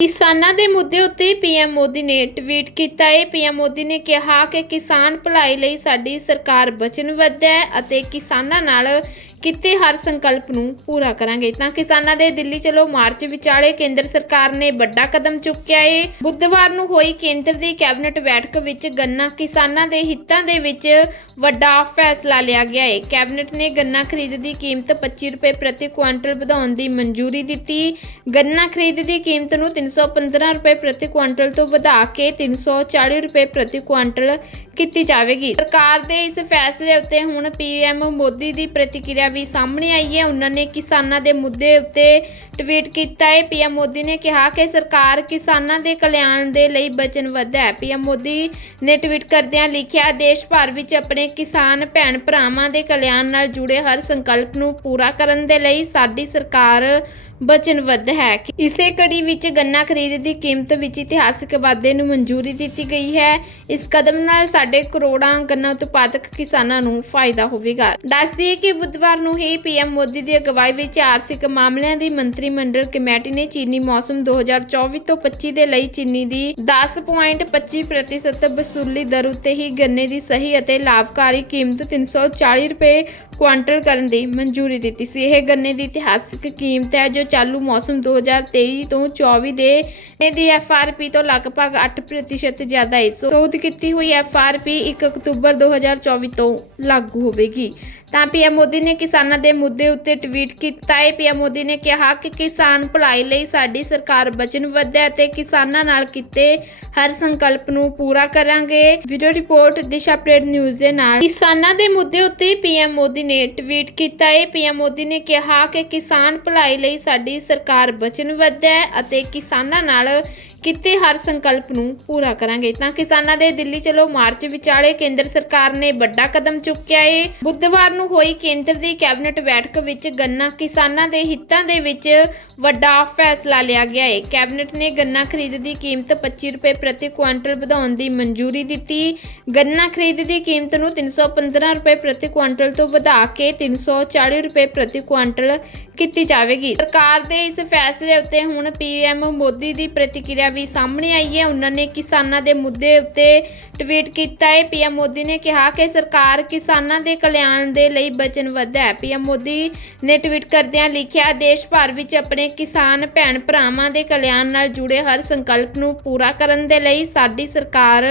ਕਿਸਾਨਾਂ ਦੇ ਮੁੱਦੇ ਉੱਤੇ ਪੀਐਮ ਮੋਦੀ ਨੇ ਟਵੀਟ ਕੀਤਾ। ਹੈ ਪੀਐਮ ਮੋਦੀ ਨੇ ਕਿਹਾ ਕਿ ਕਿਸਾਨ ਭਲਾਈ ਲਈ ਸਾਡੀ ਸਰਕਾਰ ਵਚਨਬੱਧ ਹੈ ਅਤੇ ਕਿਸਾਨਾਂ ਨਾਲ ਕੀਤੇ ਹਰ ਸੰਕਲਪ ਨੂੰ ਪੂਰਾ ਕਰਾਂਗੇ। ਤਾਂ ਕਿਸਾਨਾਂ ਦੇ ਦਿੱਲੀ ਚਲੋ ਮਾਰਚ ਵਿਚਾਲੇ ਕੇਂਦਰ ਸਰਕਾਰ ਨੇ ਵੱਡਾ ਕਦਮ ਚੁੱਕਿਆ ਏ। ਬੁੱਧਵਾਰ ਨੂੰ ਹੋਈ ਕੇਂਦਰ ਦੀ ਕੈਬਨਿਟ ਬੈਠਕ ਵਿੱਚ ਗੰਨਾ ਕਿਸਾਨਾਂ ਦੇ ਹਿੱਤਾਂ ਦੇ ਵਿੱਚ ਵੱਡਾ ਫੈਸਲਾ ਲਿਆ ਗਿਆ ਏ। ਕੈਬਨਿਟ ਨੇ ਗੰਨਾ ਖਰੀਦ ਦੀ ਕੀਮਤ 25 ਰੁਪਏ ਪ੍ਰਤੀ ਕੁਇੰਟਲ ਵਧਾਉਣ ਦੀ ਮਨਜ਼ੂਰੀ ਦਿੱਤੀ। ਗੰਨਾ ਖਰੀਦ ਦੀ ਕੀਮਤ ਨੂੰ 315 ਰੁਪਏ ਪ੍ਰਤੀ ਕੁਇੰਟਲ ਤੋਂ ਵਧਾ ਕੇ 340 ਰੁਪਏ ਪ੍ਰਤੀ ਕੁਆਂਟਲ ਕੀਤੀ ਜਾਵੇਗੀ। ਸਰਕਾਰ ਦੇ ਇਸ ਫੈਸਲੇ ਉੱਤੇ ਹੁਣ ਪੀਐਮ ਮੋਦੀ ਦੀ ਪ੍ਰਤੀਕਿਰਿਆ ਵੀ ਸਾਹਮਣੇ ਆਈ ਹੈ। ਉਹਨਾਂ ਨੇ ਕਿਸਾਨਾਂ ਦੇ ਮੁੱਦੇ ਉੱਤੇ ਟਵੀਟ ਕੀਤਾ ਹੈ। ਪੀਐਮ ਮੋਦੀ ਨੇ ਕਿਹਾ ਕਿ ਸਰਕਾਰ ਕਿਸਾਨਾਂ ਦੇ ਕਲਿਆਣ ਦੇ ਲਈ ਵਚਨਬੱਧ ਹੈ। ਪੀਐਮ ਮੋਦੀ ਨੇ ਟਵੀਟ ਕਰਦਿਆਂ ਲਿਖਿਆ, ਦੇਸ਼ ਭਰ ਵਿੱਚ ਆਪਣੇ ਕਿਸਾਨ ਭੈਣ ਭਰਾਵਾਂ ਦੇ ਕਲਿਆਣ ਨਾਲ ਜੁੜੇ ਹਰ ਸੰਕਲਪ ਨੂੰ ਪੂਰਾ ਕਰਨ ਦੇ ਲਈ ਸਾਡੀ ਸਰਕਾਰ ਬਚਨਬੱਧ ਹੈ ਇਸੇ ਕੜੀ ਵਿੱਚ ਗੰਨਾ ਖਰੀਦ ਦੀ ਕੀਮਤ ਵਿੱਚ ਇਤਿਹਾਸਕ ਵਾਧੇ ਨੂੰ ਮਨਜ਼ੂਰੀ ਦਿੱਤੀ ਗਈ ਹੈ। ਇਸ ਕਦਮ ਨਾਲ ਸਾਡੇ ਕਰੋੜਾਂ ਗੰਨਾ ਉਤਪਾਦਕ ਕਿਸਾਨਾਂ ਨੂੰ ਫਾਇਦਾ ਹੋਵੇਗਾ। ਦੱਸਦੀ ਦਈਏ ਕਿ ਬੁੱਧਵਾਰ ਨੂੰ ਹੀ ਪੀਐਮ ਮੋਦੀ ਦੀ ਅਗਵਾਈ ਵਿੱਚ ਆਰਥਿਕ ਮਾਮਲਿਆਂ ਦੀ ਮੰਤਰੀ ਮੰਡਲ ਕਮੇਟੀ ਨੇ ਚੀਨੀ ਮੌਸਮ 2024 ਤੋਂ 25 ਦੇ ਲਈ ਚੀਨੀ ਦੀ 10.25% ਵਸੂਲੀ ਦਰ ਉੱਤੇ ਹੀ ਗੰਨੇ ਦੀ ਸਹੀ ਅਤੇ ਲਾਭਕਾਰੀ ਕੀਮਤ 340 ਰੁਪਏ ਕੁਆਂਟਲ ਕਰਨ ਦੀ ਮਨਜ਼ੂਰੀ ਦਿੱਤੀ ਸੀ। ਇਹ ਗੰਨੇ ਦੀ ਇਤਿਹਾਸਕ ਕੀਮਤ ਹੈ ਜੋ ਚਾਲੂ ਮੌਸਮ 2023 ਤੋਂ 24 ਦੇ ਦੀ ਐਫਆਰਪੀ ਤੋਂ ਲਗਭਗ 8% ਜ਼ਿਆਦਾ ਹੈ। ਸੋਧ ਕੀਤੀ ਹੋਈ ਐਫਆਰਪੀ 1 ਅਕਤੂਬਰ 2024 ਤੋਂ ਲਾਗੂ ਹੋਵੇਗੀ। ਤਾਂ ਪੀਐਮ ਮੋਦੀ ਨੇ ਕਿਸਾਨਾਂ ਦੇ ਮੁੱਦੇ ਉੱਤੇ ਟਵੀਟ ਕੀਤਾ। ਹੈ ਪੀਐਮ ਮੋਦੀ ਨੇ ਕਿਹਾ ਕਿ ਕਿਸਾਨ ਭਲਾਈ ਲਈ ਸਾਡੀ ਸਰਕਾਰ ਵਚਨਬੱਧ ਹੈ ਤੇ ਕਿਸਾਨਾਂ ਨਾਲ ਕੀਤੇ ਹਰ ਸੰਕਲਪ ਨੂੰ ਪੂਰਾ ਕਰਾਂਗੇ। Video report, Disha update news ਦੇ ਨਾਲ। ਕਿਸਾਨਾਂ ਦੇ ਮੁੱਦੇ ਉੱਤੇ ਪੀਐਮ ਮੋਦੀ ਨੇ ਟਵੀਟ ਕੀਤਾ। ਹੈ ਪੀਐਮ ਮੋਦੀ ਨੇ ਕਿਹਾ ਕਿ ਕਿਸਾਨ ਭਲਾਈ ਲਈ ਸਾਡੀ ਸਰਕਾਰ ਵਚਨਬੱਧ ਹੈ ਅਤੇ ਕਿਸਾਨਾਂ ਨਾਲ ਕੀਤੇ ਹਰ ਸੰਕਲਪ ਨੂੰ ਪੂਰਾ ਕਰਾਂਗੇ। ਤਾਂ ਕਿਸਾਨਾਂ ਦੇ ਦਿੱਲੀ ਚਲੋ ਮਾਰਚ ਵਿਚਾਲੇ ਕੇਂਦਰ ਸਰਕਾਰ ਨੇ ਵੱਡਾ ਕਦਮ ਚੁੱਕਿਆ ਏ। ਬੁੱਧਵਾਰ ਨੂੰ ਹੋਈ ਕੇਂਦਰ ਦੀ ਕੈਬਨਿਟ ਬੈਠਕ ਵਿੱਚ ਗੰਨਾ ਕਿਸਾਨਾਂ ਦੇ ਹਿੱਤਾਂ ਦੇ ਵਿੱਚ ਵੱਡਾ ਫੈਸਲਾ ਲਿਆ ਗਿਆ ਏ। ਕੈਬਨਿਟ ਨੇ ਗੰਨਾ ਖਰੀਦ ਦੀ ਕੀਮਤ 25 ਰੁਪਏ ਪ੍ਰਤੀ ਕੁਇੰਟਲ ਵਧਾਉਣ ਦੀ ਮਨਜ਼ੂਰੀ ਦਿੱਤੀ। ਗੰਨਾ ਖਰੀਦ ਦੀ ਕੀਮਤ ਨੂੰ 315 ਰੁਪਏ ਪ੍ਰਤੀ ਕੁਇੰਟਲ ਤੋਂ ਵਧਾ ਕੇ 340 ਰੁਪਏ ਪ੍ਰਤੀ ਕੁਇੰਟਲ ਕੀਤੀ ਜਾਵੇਗੀ। ਸਰਕਾਰ ਦੇ ਇਸ ਫੈਸਲੇ ਉੱਤੇ ਹੁਣ ਪੀਐਮ ਮੋਦੀ ਦੀ ਪ੍ਰਤੀਕਿਰਿਆ ਵੀ ਸਾਹਮਣੇ ਆਈ ਹੈ। ਉਹਨਾਂ ਨੇ ਕਿਸਾਨਾਂ ਦੇ ਮੁੱਦੇ ਉੱਤੇ ਟਵੀਟ ਕੀਤਾ ਹੈ। ਪੀਐਮ ਮੋਦੀ ਨੇ ਕਿਹਾ ਕਿ ਸਰਕਾਰ ਕਿਸਾਨਾਂ ਦੇ ਕਲਿਆਣ ਦੇ ਲਈ ਵਚਨਬੱਧ ਹੈ। ਪੀਐਮ ਮੋਦੀ ਨੇ ਟਵੀਟ ਕਰਦਿਆਂ ਲਿਖਿਆ, ਦੇਸ਼ ਭਰ ਵਿੱਚ ਆਪਣੇ ਕਿਸਾਨ ਭੈਣ ਭਰਾਵਾਂ ਦੇ ਕਲਿਆਣ ਨਾਲ ਜੁੜੇ ਹਰ ਸੰਕਲਪ ਨੂੰ ਪੂਰਾ ਕਰਨ ਦੇ ਲਈ ਸਾਡੀ ਸਰਕਾਰ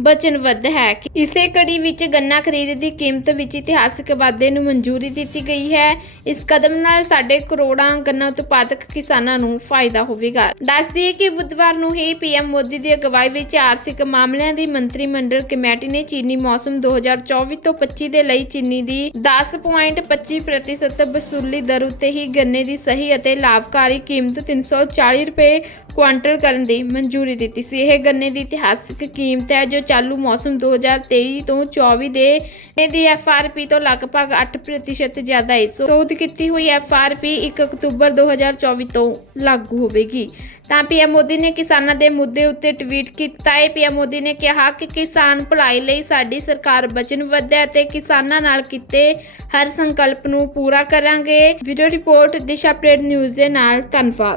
ਬਚਨਬੱਧ ਹੈ ਇਸੇ ਕੜੀ ਵਿੱਚ ਗੰਨਾ ਖਰੀਦ ਦੀ ਕੀਮਤ ਵਿੱਚ ਇਤਿਹਾਸਕ ਵਾਧੇ ਨੂੰ ਮਨਜ਼ੂਰੀ ਦਿੱਤੀ ਗਈ ਹੈ। ਇਸ ਕਦਮ ਨਾਲ ਸਾਡੇ ਕਰੋੜਾਂ ਗੰਨਾ ਉਤਪਾਦਕ ਕਿਸਾਨਾਂ ਨੂੰ ਫਾਇਦਾ ਹੋਵੇਗਾ। ਦੱਸਦੀ ਦਈਏ ਕਿ ਬੁੱਧਵਾਰ ਨੂੰ ਹੀ ਪੀਐਮ ਮੋਦੀ ਦੀ ਅਗਵਾਈ ਵਿੱਚ ਆਰਥਿਕ ਮਾਮਲਿਆਂ ਦੀ ਮੰਤਰੀ ਮੰਡਲ ਕਮੇਟੀ ਨੇ ਚੀਨੀ ਮੌਸਮ 2024 ਤੋਂ 25 ਦੇ ਲਈ ਚੀਨੀ ਦੀ 10.25% ਵਸੂਲੀ ਦਰ ਉੱਤੇ ਹੀ ਗੰਨੇ ਦੀ ਸਹੀ ਅਤੇ ਲਾਭਕਾਰੀ ਕੀਮਤ 340 ਰੁਪਏ ਕੁਆਂਟਲ ਕਰਨ ਦੀ ਮਨਜ਼ੂਰੀ ਦਿੱਤੀ ਸੀ। ਇਹ ਗੰਨੇ ਦੀ ਇਤਿਹਾਸਕ ਕੀਮਤ ਹੈ ਜੋ ਚਾਲੂ ਮੌਸਮ 2023 ਤੋਂ 24 ਦੇ ਦੀ ਐਫਆਰਪੀ ਤੋਂ ਲਗਭਗ 8% ਜ਼ਿਆਦਾ ਹੈ। ਸੋਧ ਕੀਤੀ ਹੋਈ ਐਫਆਰਪੀ 1 ਅਕਤੂਬਰ 2024 ਤੋਂ ਲਾਗੂ ਹੋਵੇਗੀ। ਤਾਂ ਪੀਐਮ ਮੋਦੀ ਨੇ ਕਿਸਾਨਾਂ ਦੇ ਮੁੱਦੇ ਉੱਤੇ ਟਵੀਟ ਕੀਤਾ ਹੈ। ਪੀਐਮ ਮੋਦੀ ਨੇ ਕਿਹਾ ਕਿ ਕਿਸਾਨ ਭਲਾਈ ਲਈ ਸਾਡੀ ਸਰਕਾਰ ਵਚਨਬੱਧ ਹੈ ਤੇ ਕਿਸਾਨਾਂ ਨਾਲ ਕੀਤੇ ਹਰ ਸੰਕਲਪ ਨੂੰ ਪੂਰਾ ਕਰਾਂਗੇ। Video report Disha update news ਦੇ ਨਾਲ। ਧੰਨਵਾਦ।